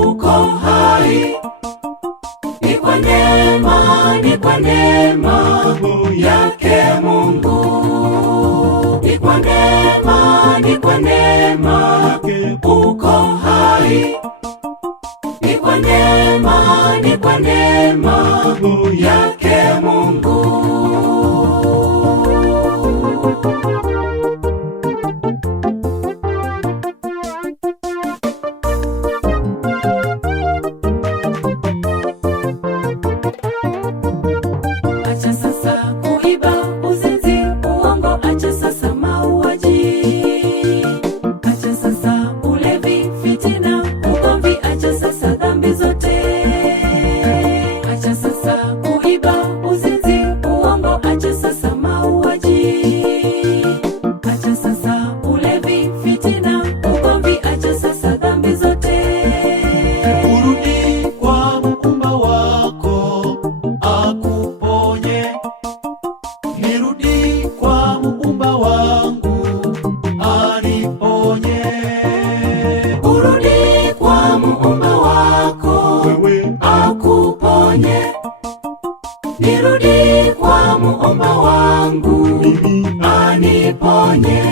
uko hai. Ni kwa neema, ni kwa neema yake Mungu. Ni kwa neema, ni kwa neema uko hai. Ni kwa neema, ni kwa neema yake Mungu. Acha sasa kuiba, uzinzi, uongo, acha sasa mauaji. Acha sasa ulevi, fitina, ugomvi, acha sasa dhambi zote. Acha sasa kuiba, uzinzi, uongo, acha sasa mauaji. Acha sasa ulevi, fitina, ugomvi, acha sasa dhambi zote. Urudi kwa Muumba wako akuponye. Nirudi kwa Muumba wangu aniponye. Urudi kwa Muumba wako akuponye. Nirudi kwa Muumba wangu aniponye.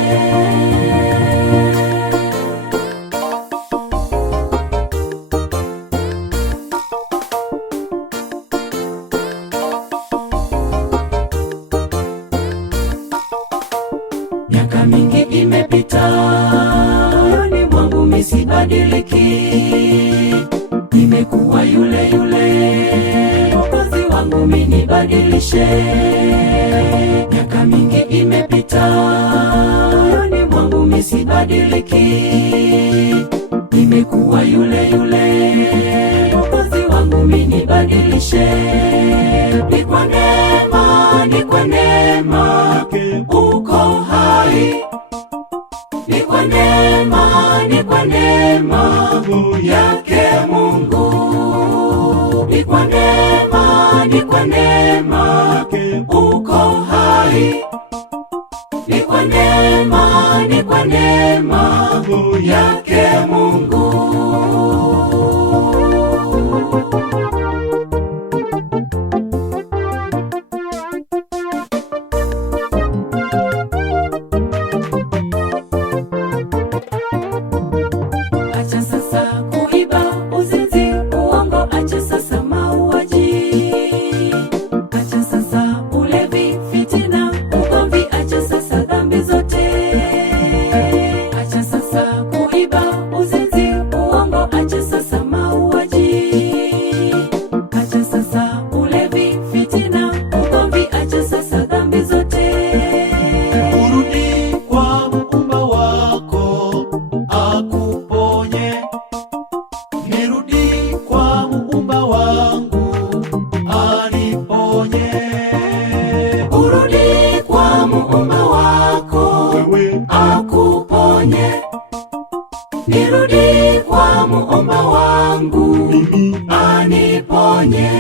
Miaka mingi imepita, moyoni mwangu mimi sibadiliki. Nimekuwa yule yule, Mwokozi wangu mimi nibadilishe. Miaka mingi imepita, moyoni mwangu mimi sibadiliki. Nimekuwa yule yule, Mwokozi wangu mimi nibadilishe. Ni kwa neema, ni kwa neema uko hai. Ni kwa neema, ni kwa neema yake Mungu. Ni kwa neema, ni kwa neema uko hai. Ni kwa neema, ni kwa neema yake Mungu. Acha sasa kuiba, uzinzi, uongo, acha sasa mauaji. Acha sasa ulevi, fitina, ugomvi, acha sasa dhambi zote. Acha sasa kuiba, uzinzi, uongo, acha sasa mauaji. Acha sasa ulevi, fitina, ugomvi, acha sasa dhambi zote. Urudi kwa Muumba wako akuponye. Nirudi kwa Muumba wangu aniponye. Urudi kwa Muumba wako akuponye. Nirudi kwa Muumba wangu aniponye.